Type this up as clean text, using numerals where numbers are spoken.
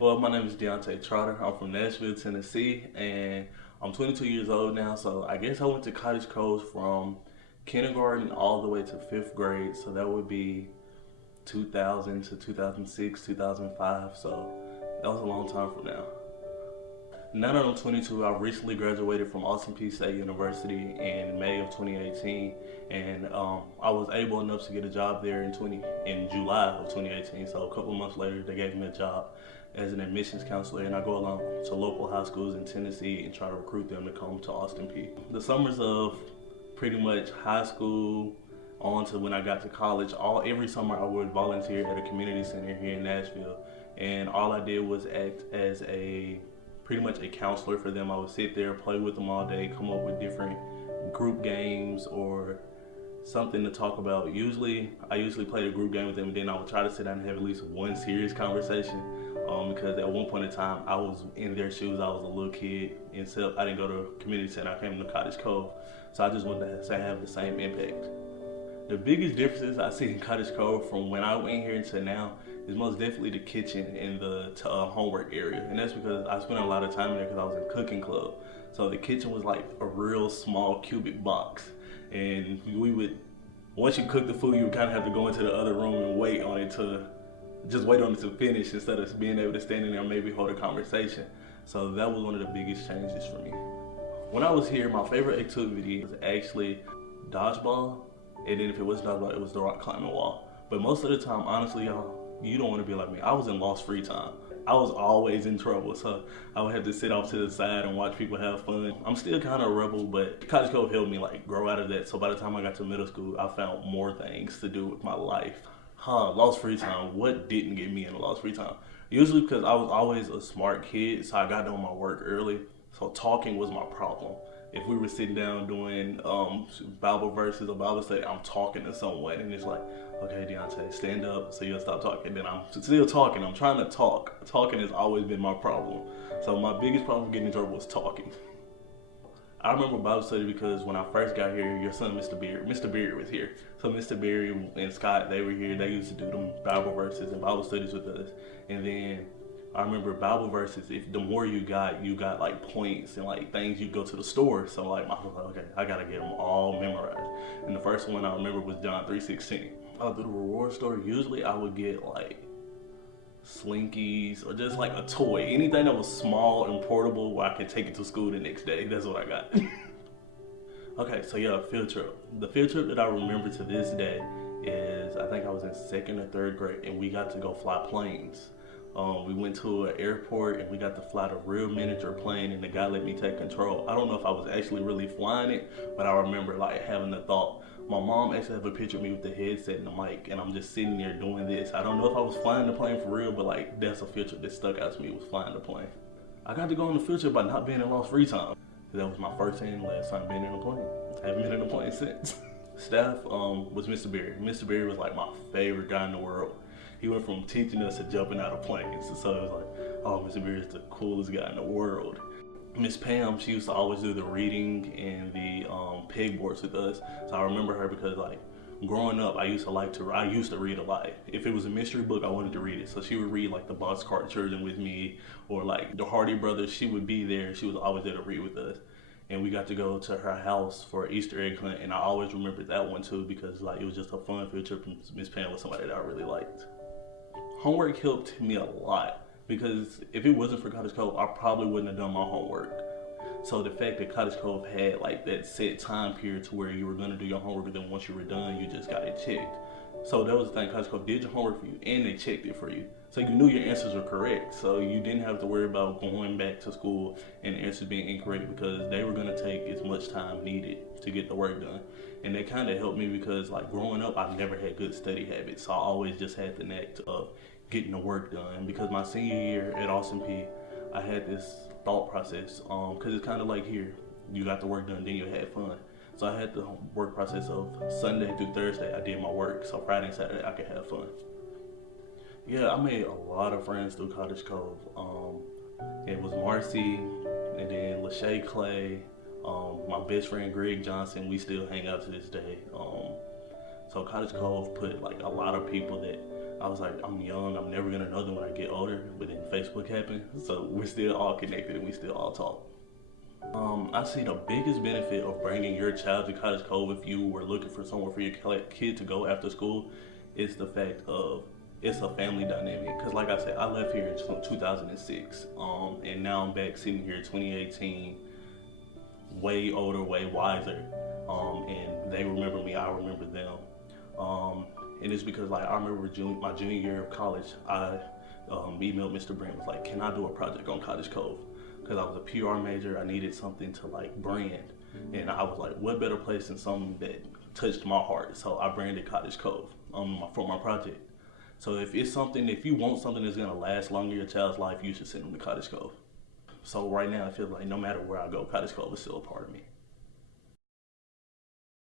Well, my name is Deontay Trotter. I'm from Nashville, Tennessee, and I'm 22 years old now. So I guess I went to Cottage Cove from kindergarten all the way to fifth grade. So that would be 2000 to 2006, 2005. So that was a long time from now. Now that I'm 22, I recently graduated from Austin Peay State University in May of 2018, and I was able enough to get a job there in July of 2018. So a couple of months later, they gave me a job as an admissions counselor, and I go along to local high schools in Tennessee and try to recruit them to come to Austin Peay. The summers of pretty much high school on to when I got to college, every summer I would volunteer at a community center here in Nashville, and all I did was act as pretty much a counselor for them. I would sit there, play with them all day, come up with different group games or something to talk about. I usually played a group game with them, and then I would try to sit down and have at least one serious conversation. Because at one point in time, I was in their shoes. I was a little kid, and so I didn't go to community center. I came to Cottage Cove, so I just wanted to have the same impact. The biggest differences I see in Cottage Cove from when I went here to now is most definitely the kitchen and the homework area, and that's because I spent a lot of time there because I was in cooking club. So the kitchen was like a real small cubic box, and once you cook the food, you would kind of have to go into the other room and wait on it to finish instead of being able to stand in there and maybe hold a conversation. So that was one of the biggest changes for me. When I was here, my favorite activity was actually dodgeball, and then if it was dodgeball, it was the rock climbing wall. But most of the time, honestly, y'all, you don't want to be like me. I was in lost free time. I was always in trouble, so I would have to sit off to the side and watch people have fun. I'm still kind of a rebel, but Cottage Cove helped me grow out of that. So by the time I got to middle school, I found more things to do with my life. Lost free time. What didn't get me into lost free time? Usually because I was always a smart kid, so I got done my work early. So talking was my problem. If we were sitting down doing Bible verses or Bible study, I'm talking to someone, and it's like, okay, Deontay, stand up so you'll stop talking. Then I'm still talking. I'm trying to talk. Talking has always been my problem. So my biggest problem getting in trouble was talking. I remember Bible study because when I first got here, your son, Mr. Beard was here. So Mr. Beard and Scott, they were here. They used to do them Bible verses and Bible studies with us. And then I remember Bible verses, if the more you got like points and like things, you go to the store. So like, I was like, okay, I gotta get them all memorized. And the first one I remember was John 3:16. Through the reward store, usually I would get like Slinkies or just like a toy, anything that was small and portable where I could take it to school the next day. That's what I got. Okay, so yeah, field trip. The field trip that I remember to this day is, I think I was in second or third grade, and we got to go fly planes. We went to an airport and we got to fly the real miniature plane, and the guy let me take control. I don't know if I was actually really flying it, but I remember like having the thought. My mom actually have a picture of me with the headset and the mic, and I'm just sitting there doing this. I don't know if I was flying the plane for real, but like that's a field trip that stuck out to me, was flying the plane. I got to go on the field trip by not being in lost free time. That was my first and last time being in a plane. I haven't been in a plane since. Staff was Mr. Beard. Mr. Beard was like my favorite guy in the world. He went from teaching us to jumping out of planes. So it was like, oh, Mr. Beard is the coolest guy in the world. Miss Pam, she used to always do the reading and the pegboards with us. So I remember her because like growing up, I used to read a lot. If it was a mystery book, I wanted to read it. So she would read like the Boxcar Children with me, or like the Hardy Brothers. She would be there. She was always there to read with us. And we got to go to her house for an Easter egg hunt, and I always remembered that one too because like it was just a fun field trip, and Miss Pam was somebody that I really liked. Homework helped me a lot because if it wasn't for Cottage Cove, I probably wouldn't have done my homework. So the fact that Cottage Cove had like that set time period to where you were gonna do your homework, and then once you were done, you just got it checked. So that was the thing, Cottage Cove did your homework for you and they checked it for you. So you knew your answers were correct. So you didn't have to worry about going back to school and the answers being incorrect because they were gonna take as much time needed to get the work done. And that kind of helped me because like growing up, I never had good study habits. So I always just had the knack of getting the work done. Because my senior year at Austin Peay, I had this thought process because it's kind of like here, you got the work done, then you had fun. So I had the work process of Sunday through Thursday, I did my work. So Friday and Saturday, I could have fun. Yeah, I made a lot of friends through Cottage Cove. It was Marcy, and then Lachey Clay, my best friend Greg Johnson. We still hang out to this day. So Cottage Cove put like a lot of people that I was like, I'm young, I'm never gonna know them when I get older, but then Facebook happened, so we're still all connected and we still all talk. I see the biggest benefit of bringing your child to Cottage Cove if you were looking for somewhere for your kid to go after school is the fact of it's a family dynamic. Because like I said, I left here in 2006, and now I'm back sitting here in 2018, way older, way wiser, and they remember me, I remember them. And it's because like I remember my junior year of college, I emailed Mr. Brent, was like, can I do a project on Cottage Cove? Because I was a PR major, I needed something to like brand. And I was like, what better place than something that touched my heart? So I branded Cottage Cove for my project. So if you want something that's gonna last longer in your child's life, you should send them to Cottage Cove. So right now, I feel like no matter where I go, Cottage Cove is still a part of me.